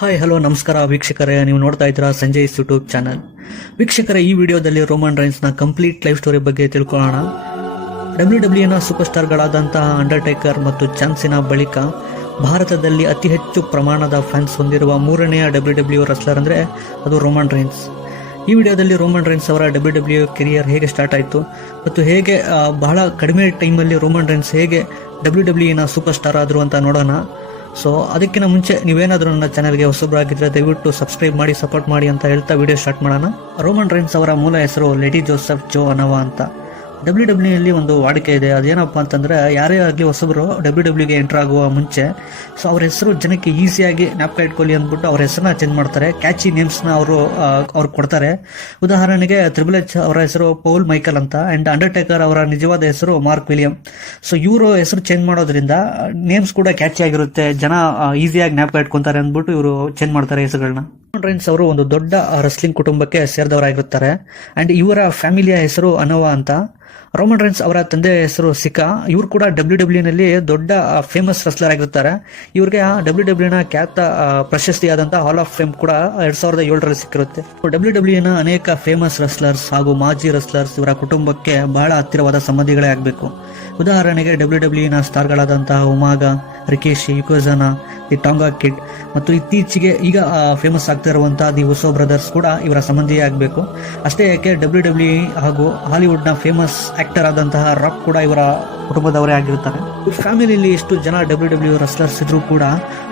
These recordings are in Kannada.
ಹಾಯ್ ಹಲೋ ನಮಸ್ಕಾರ ವೀಕ್ಷಕರೇ, ನೀವು ನೋಡ್ತಾ ಇದ್ದೀರಾ ಸಂಜಯ್ಸ್ ಯೂಟ್ಯೂಬ್ ಚಾನಲ್. ವೀಕ್ಷಕರೇ, ಈ ವಿಡಿಯೋದಲ್ಲಿ ರೋಮನ್ ರೈನ್ಸ್ನ ಕಂಪ್ಲೀಟ್ ಲೈಫ್ ಸ್ಟೋರಿ ಬಗ್ಗೆ ತಿಳ್ಕೊಳ್ಳೋಣ. ಡಬ್ಲ್ಯೂಡಬ್ಲ್ಯೂನ ಸೂಪರ್ ಸ್ಟಾರ್ಗಳಾದಂತಹ ಅಂಡರ್ಟೇಕರ್ ಮತ್ತು ಚಾನ್ಸಿನ ಬಳಿಕ ಭಾರತದಲ್ಲಿ ಅತಿ ಹೆಚ್ಚು ಪ್ರಮಾಣದ ಫ್ಯಾನ್ಸ್ ಹೊಂದಿರುವ ಮೂರನೆಯ ಡಬ್ಲ್ಯೂಡಬ್ಲ್ಯೂ ರೆಸ್ಲರ್ ಅಂದರೆ ಅದು ರೋಮನ್ ರೈನ್ಸ್. ಈ ವಿಡಿಯೋದಲ್ಲಿ ರೋಮನ್ ರೈನ್ಸ್ ಅವರ ಡಬ್ಲ್ಯೂಡಬ್ಲ್ಯೂ ಕೆರಿಯರ್ ಹೇಗೆ ಸ್ಟಾರ್ಟ್ ಆಯಿತು ಮತ್ತು ಹೇಗೆ ಬಹಳ ಕಡಿಮೆ ಟೈಮಲ್ಲಿ ರೋಮನ್ ರೈನ್ಸ್ ಹೇಗೆ ಡಬ್ಲ್ಯೂಡಬ್ಲ್ಯೂನ ಸೂಪರ್ ಸ್ಟಾರ್ ಆದರು ಅಂತ ನೋಡೋಣ. ಸೊ ಅದಕ್ಕಿಂತ ಮುಂಚೆ ನೀವೇನಾದರೂ ನನ್ನ ಚಾನಲ್ಗೆ ಹೊಸಬರಾಗಿದ್ದರೆ ದಯವಿಟ್ಟು ಸಬ್ಸ್ಕ್ರೈಬ್ ಮಾಡಿ, ಸಪೋರ್ಟ್ ಮಾಡಿ ಅಂತ ಹೇಳ್ತಾ ವಿಡಿಯೋ ಸ್ಟಾರ್ಟ್ ಮಾಡೋಣ. ರೋಮನ್ ರೈನ್ಸ್ ಅವರ ಮೂಲ ಹೆಸರು ಲೆಡಿ ಜೋಸೆಫ್ ಜೋ ಅನವಾ ಅಂತ. ಡಬ್ಲ್ಯೂಡಬ್ಲ್ಯೂನಲ್ಲಿ ಒಂದು ವಾಡಿಕೆ ಇದೆ, ಅದೇನಪ್ಪ ಅಂತಂದರೆ ಯಾರೇ ಆಗಲಿ ಹೊಸಬರು ಡಬ್ಲ್ಯೂಡಬ್ಲ್ಯೂಗೆ ಎಂಟರ್ ಆಗುವ ಮುಂಚೆ ಸೊ ಅವ್ರ ಹೆಸರು ಜನಕ್ಕೆ ಈಸಿಯಾಗಿ ಜ್ಞಾಪಕ ಇಟ್ಕೊಳ್ಳಿ ಅಂದ್ಬಿಟ್ಟು ಅವ್ರ ಹೆಸರನ್ನ ಚೇಂಜ್ ಮಾಡ್ತಾರೆ. ಕ್ಯಾಚಿ ನೇಮ್ಸ್ನ ಅವ್ರು ಕೊಡ್ತಾರೆ. ಉದಾಹರಣೆಗೆ ತ್ರಿಬಲ್ ಎಚ್ ಅವರ ಹೆಸರು ಪೌಲ್ ಮೈಕಲ್ ಅಂತ, ಆ್ಯಂಡ್ ಅಂಡರ್ಟೇಕರ್ ಅವರ ನಿಜವಾದ ಹೆಸರು ಮಾರ್ಕ್ ವಿಲಿಯಂ. ಸೊ ಇವರು ಹೆಸರು ಚೇಂಜ್ ಮಾಡೋದ್ರಿಂದ ನೇಮ್ಸ್ ಕೂಡ ಕ್ಯಾಚಿ ಆಗಿರುತ್ತೆ, ಜನ ಈಸಿಯಾಗಿ ಜ್ಞಾಪಕ ಇಟ್ಕೊತಾರೆ ಅಂದ್ಬಿಟ್ಟು ಇವರು ಚೇಂಜ್ ಮಾಡ್ತಾರೆ ಹೆಸರುಗಳನ್ನ. ರೋಮನ್ ರೈನ್ಸ್ ಅವರು ಒಂದು ದೊಡ್ಡ ರೆಸ್ಲಿಂಗ್ ಕುಟುಂಬಕ್ಕೆ ಸೇರಿದವರಾಗಿರುತ್ತಾರೆ, ಆ್ಯಂಡ್ ಇವರ ಫ್ಯಾಮಿಲಿಯ ಹೆಸರು ಅನೋವಾ ಅಂತ. ರೋಮನ್ ರೈನ್ಸ್ ಅವರ ತಂದೆಯ ಹೆಸರು ಸಿಕಾ. ಇವರು ಕೂಡ ಡಬ್ಲ್ಯೂಡಬ್ಲ್ಯೂನಲ್ಲಿ ದೊಡ್ಡ ಫೇಮಸ್ ರೆಸ್ಲರ್ ಆಗಿರ್ತಾರೆ. ಇವ್ರಿಗೆ ಡಬ್ಲ್ಯೂಡಬ್ಲ್ಯೂನ ಖ್ಯಾತ ಪ್ರಶಸ್ತಿಯಾದಂಥ ಹಾಲ್ ಆಫ್ ಫೇಮ್ ಕೂಡ 2007ರಲ್ಲಿ ಸಿಕ್ಕಿರುತ್ತೆ. ಡಬ್ಲ್ಯೂಡಬ್ಲ್ಯೂನ ಅನೇಕ ಫೇಮಸ್ ರೆಸ್ಲರ್ಸ್ ಹಾಗೂ ಮಾಜಿ ರೆಸ್ಲರ್ಸ್ ಇವರ ಕುಟುಂಬಕ್ಕೆ ಬಹಳ ಹತ್ತಿರವಾದ ಸಂಬಂಧಿಗಳೇ ಆಗಬೇಕು. ಉದಾಹರಣೆಗೆ ಡಬ್ಲ್ಯೂಡಬ್ಲ್ಯೂನ ಸ್ಟಾರ್ಗಳಾದಂತಹ ಉಮಾಗಾ, ರಿಕೇಶಿ, ಯುಕೋಜಾನಾ, ದಿ ಟಾಂಗಾ ಕಿಡ್ ಮತ್ತು ಇತ್ತೀಚೆಗೆ ಈಗ ಫೇಮಸ್ ಆಗ್ತಾ ಇರುವಂತಹ ದಿ ಉಸೋ ಬ್ರದರ್ಸ್ ಕೂಡ ಇವರ ಸಂಬಂಧಿಯೇ ಆಗಬೇಕು. ಅಷ್ಟೇ ಯಾಕೆ ಡಬ್ಲ್ಯೂಡಬ್ಲ್ಯೂ ಹಾಗೂ ಹಾಲಿವುಡ್ನ ಫೇಮಸ್ ಆಕ್ಟರ್ ಆದಂತಹ ರಾಕ್ ಕೂಡ ಇವರ ಕುಟುಂಬದವರೇ ಆಗಿರ್ತಾರೆ. ಇವ್ರ ಫ್ಯಾಮಿಲಿಯಲ್ಲಿ ಎಷ್ಟು ಜನ ಡಬ್ಲ್ಯೂಡಬ್ಲ್ಯೂ ರೆಸ್ಲರ್ಸ್ ಇದ್ರು ಕೂಡ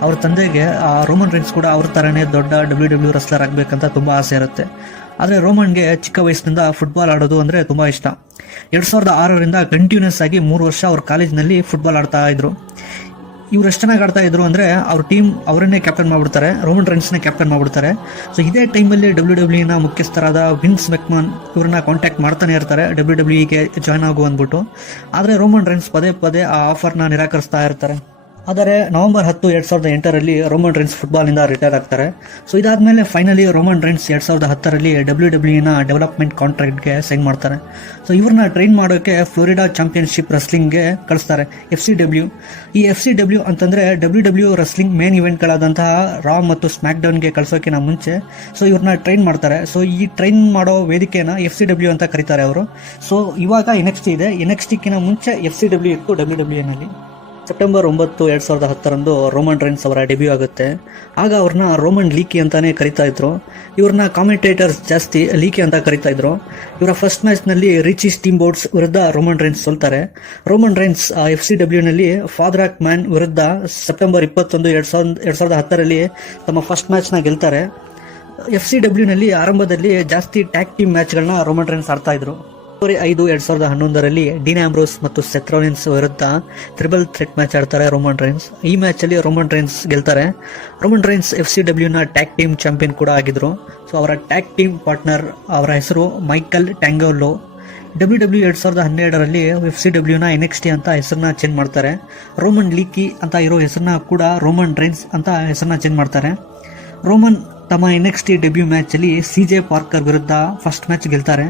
ಅವ್ರ ತಂದೆಗೆ ರೋಮನ್ ರೈನ್ಸ್ ಕೂಡ ಅವ್ರ ತರನೇ ದೊಡ್ಡ ಡಬ್ಲ್ಯೂಡಬ್ಲ್ಯೂ ರೆಸ್ಲರ್ ಆಗಬೇಕಂತ ತುಂಬ ಆಸೆ ಇರುತ್ತೆ. ಆದರೆ ರೋಮನ್ಗೆ ಚಿಕ್ಕ ವಯಸ್ಸಿನಿಂದ ಫುಟ್ಬಾಲ್ ಆಡೋದು ಅಂದರೆ ತುಂಬ ಇಷ್ಟ. 2006ರಿಂದ ಕಂಟಿನ್ಯೂಸ್ ಆಗಿ 3 ವರ್ಷ ಅವ್ರ ಕಾಲೇಜ್ನಲ್ಲಿ ಫುಟ್ಬಾಲ್ ಆಡ್ತಾ ಇದ್ರು. ಇವ್ರು ಎಷ್ಟು ಚೆನ್ನಾಗಿ ಆಡ್ತಾ ಇದ್ರು ಅಂದರೆ ಅವ್ರ ಟೀಮ್ ಅವರನ್ನೇ ಕ್ಯಾಪ್ಟನ್ ಮಾಡಿಬಿಡ್ತಾರೆ, ರೋಮನ್ ರೈನ್ಸ್ನೇ ಕ್ಯಾಪ್ಟನ್ ಮಾಡಿಬಿಡ್ತಾರೆ. ಸೊ ಇದೇ ಟೈಮಲ್ಲಿ ಡಬ್ಲ್ಯೂಡಬ್ಲ್ಯೂನ ಮುಖ್ಯಸ್ಥರಾದ ವಿನ್ಸ್ ಮೆಕ್ಮನ್ ಇವ್ರನ್ನ ಕಾಂಟ್ಯಾಕ್ಟ್ ಮಾಡ್ತಾನೆ ಇರ್ತಾರೆ ಡಬ್ಲ್ಯೂಡಬ್ಲ್ಯೂಗೆ ಜಾಯ್ನ್ ಆಗು ಅಂದ್ಬಿಟ್ಟು. ಆದರೆ ರೋಮನ್ ರೈನ್ಸ್ ಪದೇ ಪದೇ ಆ ಆಫರ್ನ ನಿರಾಕರಿಸ್ತಾ ಇರ್ತಾರೆ. ಆದರೆ ನವೆಂಬರ್ 10, 2008ರಲ್ಲಿ ರೋಮನ್ ರೈನ್ಸ್ ಫುಟ್ಬಾಲ್ನಿಂದ ರಿಟೈರ್ ಆಗ್ತಾರೆ. ಸೊ ಇದಾದಮೇಲೆ ಫೈನಲಿ ರೋಮನ್ ರೈನ್ಸ್ 2010ರಲ್ಲಿ ಡಬ್ಲ್ಯೂಡಬ್ಲ್ಯೂನ ಡೆವಲಪ್ಮೆಂಟ್ ಕಾಂಟ್ರಾಕ್ಟ್ಗೆ ಸೈನ್ ಮಾಡ್ತಾರೆ. ಸೊ ಇವ್ರನ್ನ ಟ್ರೈನ್ ಮಾಡೋಕ್ಕೆ ಫ್ಲೋರಿಡಾ ಚಾಂಪಿಯನ್ಶಿಪ್ ರೆಸ್ಲಿಂಗ್ಗೆ ಕಳಿಸ್ತಾರೆ, FCW. ಈ FCW ಅಂತಂದರೆ ಡಬ್ಲ್ಯೂಡಬ್ಲ್ಯೂ ರೆಸ್ಲಿಂಗ್ ಮೇನ್ ಇವೆಂಟ್ಗಳಾದಂತಹ ರಾ ಮತ್ತು ಸ್ಮ್ಯಾಕ್ ಡೌನ್ಗೆ ಕಳಿಸೋಕ್ಕಿಂತ ಮುಂಚೆ ಸೊ ಇವ್ರನ್ನ ಟ್ರೈನ್ ಮಾಡ್ತಾರೆ. ಸೊ ಈ ಟ್ರೈನ್ ಮಾಡೋ ವೇದಿಕೆನ FCW ಅಂತ ಕರೀತಾರೆ ಅವರು. ಸೊ ಇವಾಗ NXT ಇದೆ, NXTಕ್ಕಿಂತ ಮುಂಚೆ FCW ಇತ್ತು ಡಬ್ಲ್ಯೂಡಬ್ಲ್ಯೂನಲ್ಲಿ. ಸೆಪ್ಟೆಂಬರ್ 9, 2010ರಂದು ರೋಮನ್ ರೈನ್ಸ್ ಅವರ ಡೆಬ್ಯೂ ಆಗುತ್ತೆ. ಆಗ ಅವ್ರನ್ನ ರೋಮನ್ ಲೀಕಿ ಅಂತಾನೆ ಕರಿತಾ ಇದ್ರು. ಇವ್ರನ್ನ ಕಾಮೆಂಟೇಟರ್ಸ್ ಜಾಸ್ತಿ ಲೀಕಿ ಅಂತ ಕರಿತಾ ಇದ್ರು. ಇವರ ಫಸ್ಟ್ ಮ್ಯಾಚ್ನಲ್ಲಿ ರಿಚಿ ಸ್ಟೀಮ್ ಬೋಟ್ಸ್ ವಿರುದ್ಧ ರೋಮನ್ ರೈನ್ಸ್ ಸೋಲ್ತಾರೆ. ರೋಮನ್ ರೈನ್ಸ್ FCWನಲ್ಲಿ ಫಾದರಾಕ್ ಮ್ಯಾನ್ ವಿರುದ್ಧ ಸೆಪ್ಟೆಂಬರ್ 21, 2010ರಲ್ಲಿ ತಮ್ಮ ಫಸ್ಟ್ ಮ್ಯಾಚ್ನ ಗೆಲ್ತಾರೆ. FCWನಲ್ಲಿ ಆರಂಭದಲ್ಲಿ ಜಾಸ್ತಿ ಟ್ಯಾಗ್ ಟೀಮ್ ಮ್ಯಾಚ್ಗಳನ್ನ ರೋಮನ್ ರೈನ್ಸ್ ಆಡ್ತಾ ಇದ್ರು. ಫೆಬ್ರವರಿ 5, 2011ರಲ್ಲಿ ಡೀನ್ ಆಂಬ್ರೋಸ್ ಮತ್ತು ಸೆತ್ ರಾಲಿನ್ಸ್ ವಿರುದ್ಧ ಟ್ರಿಬಲ್ ಥ್ರೆಟ್ ಮ್ಯಾಚ್ ಆಡ್ತಾರೆ ರೋಮನ್ ರೈನ್ಸ್. ಈ ಮ್ಯಾಚಲ್ಲಿ ರೋಮನ್ ರೈನ್ಸ್ ಗೆಲ್ತಾರೆ. ರೋಮನ್ ರೈನ್ಸ್ FCWನ ಟ್ಯಾಗ್ ಟೀಮ್ ಚಾಂಪಿಯನ್ ಕೂಡ ಆಗಿದ್ರು. ಸೊ ಅವರ ಟ್ಯಾಗ್ ಟೀಮ್ ಪಾರ್ಟ್ನರ್ ಅವರ ಹೆಸರು ಮೈಕಲ್ ಟ್ಯಾಂಗೋಲೋ. ಡಬ್ಲ್ಯೂಡಬ್ಲ್ಯೂ 2012ರಲ್ಲಿ FCWನ NXT ಅಂತ ಹೆಸರನ್ನ ಚೇಂಜ್ ಮಾಡ್ತಾರೆ. ರೋಮನ್ ಲೀಕಿ ಅಂತ ಇರೋ ಹೆಸರನ್ನ ಕೂಡ ರೋಮನ್ ರೈನ್ಸ್ ಅಂತ ಹೆಸರನ್ನ ಚೇಂಜ್ ಮಾಡ್ತಾರೆ. ರೋಮನ್ ತಮ್ಮ NXT ಡೆಬ್ಯೂ ಮ್ಯಾಚಲ್ಲಿ CJ ಪಾರ್ಕರ್ ವಿರುದ್ಧ ಫಸ್ಟ್ ಮ್ಯಾಚ್ ಗೆಲ್ತಾರೆ.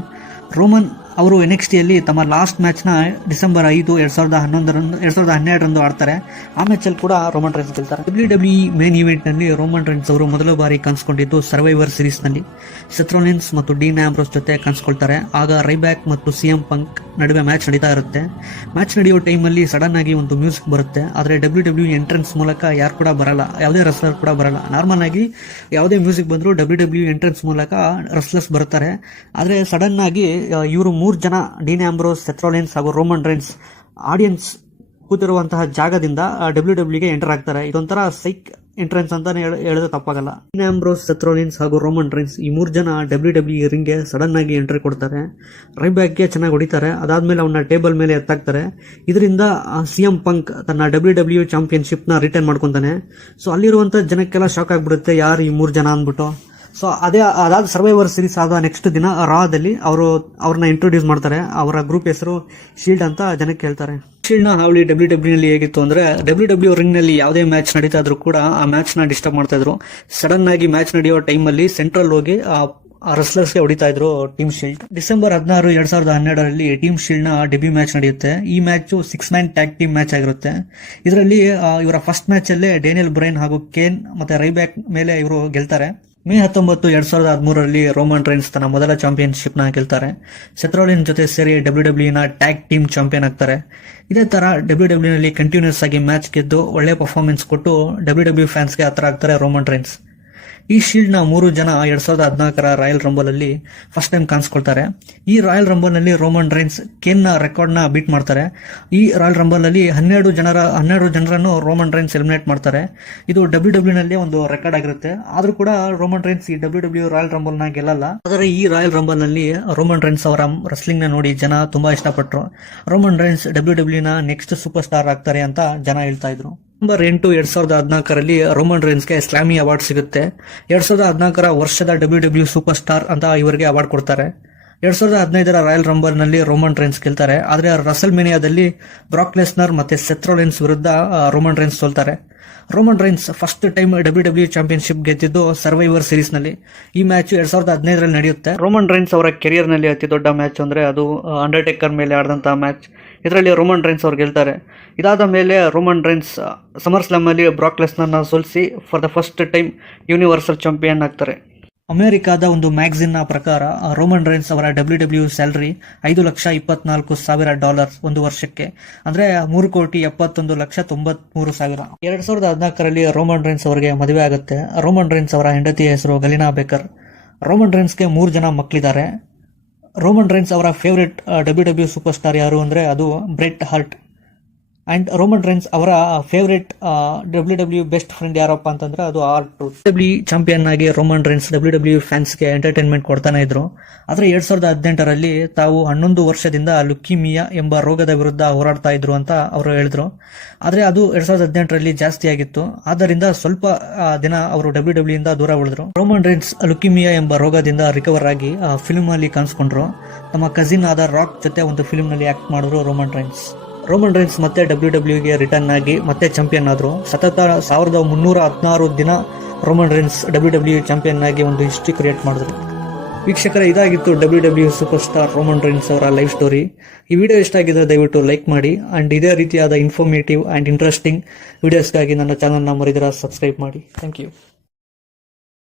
ರೋಮನ್ ಅವರು NXTಯಲ್ಲಿ ತಮ್ಮ ಲಾಸ್ಟ್ ಮ್ಯಾಚ್ನ ಡಿಸೆಂಬರ್ 5, 2012ರಂದು ಆಡ್ತಾರೆ. ಆ ಮ್ಯಾಚಲ್ಲಿ ಕೂಡ ರೋಮನ್ ರೈನ್ಸ್ ಗೆಲ್ತಾರೆ. WWE ಮೇನ್ ಇವೆಂಟ್ನಲ್ಲಿ ರೋಮನ್ ರೈನ್ಸ್ ಅವರು ಮೊದಲ ಬಾರಿ ಕಾಣಿಸ್ಕೊಂಡಿದ್ದು ಸರ್ವೈವರ್ ಸೀರೀಸ್ನಲ್ಲಿ ಸೆತ್ ರಾಲಿನ್ಸ್ ಮತ್ತು ಡೀನ್ ಆಂಬ್ರೋಸ್ ಜೊತೆ ಕಾಣಿಸ್ಕೊಳ್ತಾರೆ. ಆಗ ರೈಬ್ಯಾಕ್ ಮತ್ತು CM ಪಂಕ್ ನಡುವೆ ಮ್ಯಾಚ್ ನಡೀತಾ ಇರುತ್ತೆ. ಮ್ಯಾಚ್ ನಡೆಯೋ ಟೈಮಲ್ಲಿ ಸಡನ್ ಆಗಿ ಒಂದು ಮ್ಯೂಸಿಕ್ ಬರುತ್ತೆ. ಆದರೆ WWE ಎಂಟ್ರೆನ್ಸ್ ಮೂಲಕ ಯಾರು ಕೂಡ ಬರಲ್ಲ, ಯಾವುದೇ ರೆಸ್ಲರ್ ಕೂಡ ಬರಲ್ಲ. ನಾರ್ಮಲ್ ಆಗಿ ಯಾವುದೇ ಮ್ಯೂಸಿಕ್ ಬಂದರೂ WWE ಎಂಟ್ರೆನ್ಸ್ ಮೂಲಕ ರೆಸ್ಲರ್ಸ್ ಬರ್ತಾರೆ. ಆದರೆ ಸಡನ್ ಆಗಿ ಇವರು 3 ಜನ ಡೀನ್ ಆಂಬ್ರೋಸ್, ಸೆತ್ ರಾಲಿನ್ಸ್ ಹಾಗೂ ರೋಮನ್ ರೈನ್ಸ್ ಆಡಿಯನ್ಸ್ ಕೂತಿರುವಂತಹ ಜಾಗದಿಂದ WWEಗೆ ಎಂಟರ್ ಆಗ್ತಾರೆ. ಇದೊಂಥರ ಸೈಕ್ ಎಂಟ್ರೆನ್ಸ್ ಅಂತಾನೆ ಹೇಳಿದ್ರೆ ತಪ್ಪಾಗಲ್ಲ. ಡೀನ್ ಆಂಬ್ರೋಸ್, ಸೆತ್ ರಾಲಿನ್ಸ್ ಹಾಗೂ ರೋಮನ್ ರೈನ್ಸ್ ಈ 3 ಜನ WWE ರಿಂಗ್ಗೆ ಸಡನ್ ಆಗಿ ಎಂಟ್ರಿ ಕೊಡ್ತಾರೆ. ರೈಬ್ಯಾಕ್ಗೆ ಚೆನ್ನಾಗಿ ಹೊಡಿತಾರೆ. ಅದಾದ್ಮೇಲೆ ಅವನ್ನ ಟೇಬಲ್ ಮೇಲೆ ಎತ್ತಾಕ್ತಾರೆ. ಇದರಿಂದ CM ಪಂಕ್ ತನ್ನ WWE ಚಾಂಪಿಯನ್ಶಿಪ್ನ ರಿಟರ್ನ್ ಮಾಡ್ಕೊತಾನೆ. ಸೊ ಅಲ್ಲಿರುವಂಥ ಜನಕ್ಕೆಲ್ಲ ಶಾಕ್ ಆಗಿಬಿಡುತ್ತೆ, ಯಾರು ಈ 3 ಜನ ಅಂದ್ಬಿಟ್ಟು. ಸೊ ಅದಾದ ಸರ್ವೈವರ್ ಸೀರೀಸ್ ಆದ ನೆಕ್ಸ್ಟ್ ದಿನ ರಾದಲ್ಲಿ ಅವ್ರನ್ನ ಇಂಟ್ರೊಡ್ಯೂಸ್ ಮಾಡ್ತಾರೆ. ಅವರ ಗ್ರೂಪ್ ಹೆಸರು ಶೀಲ್ಡ್ ಅಂತ ಜನಕ್ಕೆ ಹೇಳ್ತಾರೆ. ಶೀಲ್ಡ್ನ ಹಾವಳಿ ಡಬ್ಲ್ಯೂಡಬ್ಲ್ಯೂನಲ್ಲಿ ಹೇಗಿತ್ತು ಅಂದರೆ WWE ರಿಂಗ್ನಲ್ಲಿ ಯಾವುದೇ ಮ್ಯಾಚ್ ನಡೀತಾ ಇದ್ರು ಕೂಡ ಆ ಮ್ಯಾಚ್ನ ಡಿಸ್ಟರ್ಬ್ ಮಾಡ್ತಾ ಇದ್ರು. ಸಡನ್ ಆಗಿ ಮ್ಯಾಚ್ ನಡೆಯೋ ಟೈಮಲ್ಲಿ ಸೆಂಟ್ರಲ್ ಹೋಗಿ ರೆಸ್ಲರ್ಸ್ಗೆ ಹೊಡಿತಾ ಇದ್ರು ಟೀಮ್ ಶೀಲ್ಡ್. ಡಿಸೆಂಬರ್ 16, 2012ರಲ್ಲಿ ಟೀಮ್ ಶೀಲ್ಡ್ ನ ಡೆಬ್ಯೂ ಮ್ಯಾಚ್ ನಡೆಯುತ್ತೆ. ಈ match 6 man tag team match ಆಗಿರುತ್ತೆ. ಇದರಲ್ಲಿ ಇವರ ಫಸ್ಟ್ ಮ್ಯಾಚ್ ಅಲ್ಲೇ ಡೇನಿಯಲ್ ಬ್ರೈನ್ ಹಾಗೂ ಕೇನ್ ಮತ್ತೆ ರೈಬ್ಯಾಕ್ ಮೇಲೆ ಇವರು ಗೆಲ್ತಾರೆ. ಮೇ 19, 2013ರಲ್ಲಿ ರೋಮನ್ ರೈನ್ಸ್ ತನ್ನ ಮೊದಲ ಚಾಂಪಿಯನ್ಶಿಪ್ ನ ಗೆಲ್ತಾರೆ. ಸೆತ್ ರಾಲಿನ್ಸ್ ಜೊತೆ ಸೇರಿ WWE ನ ಟ್ಯಾಗ್ ಟೀಮ್ ಚಾಂಪಿಯನ್ ಆಗ್ತಾರೆ. ಇದೇ ತರ WWE ನಲ್ಲಿ ಕಂಟಿನ್ಯೂಸ್ ಆಗಿ ಮ್ಯಾಚ್ ಗೆದ್ದು ಒಳ್ಳೆ ಪರ್ಫಾರ್ಮೆನ್ಸ್ ಕೊಟ್ಟು WWE ಫ್ಯಾನ್ಸ್ಗೆ ಹತ್ರ ಆಗ್ತಾರೆ ರೋಮನ್ ರೈನ್ಸ್. ಈ ಶೀಲ್ಡ್ ನ 3 ಜನ 2014ರ ರಾಯಲ್ ರಂಬಲ್ ಅಲ್ಲಿ ಫಸ್ಟ್ ಟೈಮ್ ಕಾಣಿಸ್ಕೊಳ್ತಾರೆ. ಈ ರಾಯಲ್ ರಂಬಲ್ ನಲ್ಲಿ ರೋಮನ್ ರೈನ್ಸ್ ಕೇನ್ ನ ರೆಕಾರ್ಡ್ ನ ಬೀಟ್ ಮಾಡ್ತಾರೆ. ಈ ರಾಯಲ್ ರಂಬಲ್ ಅಲ್ಲಿ 12 ಜನರನ್ನು ರೋಮನ್ ರೈನ್ಸ್ ಎಲಿಮಿನೇಟ್ ಮಾಡ್ತಾರೆ. ಇದು WWE ನಲ್ಲಿ ಒಂದು ರೆಕಾರ್ಡ್ ಆಗಿರುತ್ತೆ. ಆದ್ರೂ ಕೂಡ ರೋಮನ್ ರೈನ್ಸ್ ಈ WWE ರಾಯಲ್ ರಂಬಲ್ ನ ಗೆಲ್ಲಲ್ಲ. ಆದರೆ ಈ ರಾಯಲ್ ರಂಬಲ್ ನಲ್ಲಿ ರೋಮನ್ ರೈನ್ಸ್ ಅವರ ರೆಸ್ಲಿಂಗ್ ನ ನೋಡಿ ಜನ ತುಂಬಾ ಇಷ್ಟಪಟ್ರು. ರೋಮನ್ ರೈನ್ಸ್ WWE ನ ನೆಕ್ಸ್ಟ್ ಸೂಪರ್ ಸ್ಟಾರ್ ಆಗ್ತಾರೆ ಅಂತ ಜನ ಹೇಳ್ತಾ ಇದ್ರು. ನವೆಂಬರ್ 8, 2014ರಲ್ಲಿ ರೋಮನ್ ರೈನ್ಸ್ಗೆ ಸ್ಲಾಮಿ ಅವಾರ್ಡ್ ಸಿಗುತ್ತೆ. 2014ರ ವರ್ಷದ WWE ಸೂಪರ್ ಸ್ಟಾರ್ ಅಂತ ಇವರಿಗೆ ಅವಾರ್ಡ್ ಕೊಡ್ತಾರೆ. 2015ರ ರಾಯಲ್ ರಂಬಲ್ ನಲ್ಲಿ ರೋಮನ್ ರೈನ್ಸ್ ಗೆಲ್ತಾರೆ. ಆದ್ರೆ ರಸಲ್ ಮೇನಿಯಾದಲ್ಲಿ ಬ್ರಾಕ್ ಲೆಸ್ನರ್ ಮತ್ತೆ ಸೆತ್ ರಾಲಿನ್ಸ್ ವಿರುದ್ಧ ರೋಮನ್ ರೈನ್ಸ್ ಸೋಲ್ತಾರೆ. Roman Reigns first time WWE championship ಗೆದ್ದಿದ್ದು ಸರ್ವೈವರ್ ಸೀರೀಸ್ ನಲ್ಲಿ. ಈ ಮ್ಯಾಚ್ 2015ರಲ್ಲಿ ನಡೆಯುತ್ತೆ. ರೋಮನ್ ರೈನ್ಸ್ ಅವರ ಕೆರಿಯರ್ ನಲ್ಲಿ ಅತಿ ದೊಡ್ಡ ಮ್ಯಾಚ್ ಅಂದ್ರೆ ಅದು ಅಂಡರ್ಟೇಕರ್ ಮೇಲೆ ಆಡಿದಂತಹ ಮ್ಯಾಚ್. ಇದರಲ್ಲಿ ರೋಮನ್ ರೈನ್ಸ್ ಅವ್ರು ಗೆಲ್ತಾರೆ. ಇದಾದ ಮೇಲೆ ರೋಮನ್ ರೈನ್ಸ್ ಸಮರ್ ಸ್ಲಾಮ್ ಅಲ್ಲಿ ಬ್ರಾಕ್ ಲೆಸ್ನರ್ನ ಸೋಲಿಸಿ for the first time universal champion ಆಗ್ತಾರೆ. ಅಮೆರಿಕಾದ ಒಂದು ಮ್ಯಾಗಝಿನ್ ನ ಪ್ರಕಾರ ರೋಮನ್ ರೈನ್ಸ್ ಅವರ WWE ಸ್ಯಾಲರಿ $5,24,000 ಒಂದು ವರ್ಷಕ್ಕೆ, ಅಂದ್ರೆ $3,71,93,000. 2014ರಲ್ಲಿ ರೋಮನ್ ರೈನ್ಸ್ ಅವರಿಗೆ ಮದುವೆ ಆಗುತ್ತೆ. ರೋಮನ್ ರೈನ್ಸ್ ಅವರ ಹೆಂಡತಿಯ ಹೆಸರು ಗಲಿನಾ ಬೇಕರ್. ರೋಮನ್ ರೈನ್ಸ್ಗೆ 3 ಜನ ಮಕ್ಕಳಿದ್ದಾರೆ. ರೋಮನ್ ರೈನ್ಸ್ ಅವರ ಫೇವರೇಟ್ WWE ಸೂಪರ್ ಸ್ಟಾರ್ ಯಾರು ಅಂದ್ರೆ ಅದು ಬ್ರೆಟ್ ಹಾರ್ಟ್. ಅಂಡ್ ರೋಮನ್ ರೈನ್ಸ್ ಅವರ ಫೇವರೇಟ್ WWE ಬೆಸ್ಟ್ ಫ್ರೆಂಡ್ ಯಾರಪ್ಪ ಅಂತಂದ್ರೆ ಅದು R-Truth. WWE ಚಾಂಪಿಯನ್ ಆಗಿ ರೋಮನ್ ರೈನ್ಸ್ WWE ಫ್ಯಾನ್ಸ್ಗೆ ಎಂಟರ್ಟೈನ್ಮೆಂಟ್ ಕೊಡ್ತಾನೆ ಇದ್ರು. ಆದ್ರೆ 2018ರಲ್ಲಿ ತಾವು 11 ವರ್ಷದಿಂದ ಲುಕಿಮಿಯಾ ಎಂಬ ರೋಗದ ವಿರುದ್ಧ ಹೋರಾಡ್ತಾ ಇದ್ರು ಅಂತ ಅವರು ಹೇಳಿದ್ರು. ಆದ್ರೆ ಅದು 2018ರಲ್ಲಿ ಜಾಸ್ತಿ ಆಗಿತ್ತು. ಆದ್ದರಿಂದ ಸ್ವಲ್ಪ ದಿನ ಅವರು WWE ಇಂದ ದೂರ ಉಳಿದ್ರು. ರೋಮನ್ ರೈನ್ಸ್ ಲುಕಿಮಿಯಾ ಎಂಬ ರೋಗದಿಂದ ರಿಕವರ್ ಆಗಿ ಫಿಲ್ಮ್ ಅಲ್ಲಿ ಕಾಣಿಸ್ಕೊಂಡ್ರು. ತಮ್ಮ ಕಸಿನ್ ಆದ ರಾಕ್ ಜೊತೆ ಒಂದು ಫಿಲ್ಮ್ ನಲ್ಲಿ ಆಕ್ಟ್ ಮಾಡಿದ್ರು ರೋಮನ್ ರೈನ್ಸ್. ರೋಮನ್ ರೈನ್ಸ್ ಮತ್ತೆ WWEಗೆ ರಿಟರ್ನ್ ಆಗಿ ಮತ್ತೆ ಚಾಂಪಿಯನ್ ಆದ್ರು. ಸತತ 1316 ದಿನ ರೋಮನ್ ರೈನ್ಸ್ WWE ಚಾಂಪಿಯನ್ ಆಗಿ ಒಂದು ಹಿಸ್ಟ್ರಿ ಕ್ರಿಯೇಟ್ ಮಾಡಿದ್ರು. ವೀಕ್ಷಕರೇ, ಇದಾಗಿತ್ತು WWE super star Roman Reigns ಅವರ ಲೈಫ್ ಸ್ಟೋರಿ. ಈ ವಿಡಿಯೋ ಇಷ್ಟ ಆಗಿದ್ರೆ ದಯವಿಟ್ಟು ಲೈಕ್ ಮಾಡಿ. ಅಂಡ್ ಇದೇ ರೀತಿಯಾದ ಇನ್ಫಾರ್ಮೇಟಿವ್ ಅಂಡ್ ಇಂಟ್ರೆಸ್ಟಿಂಗ್ ವಿಡಿಯೋಸ್ಗಾಗಿ ನನ್ನ ಚಾನಲ್ನ ಮರಿದಿರ ಸಬ್ಸ್ಕ್ರೈಬ್ ಮಾಡಿ. Thank you.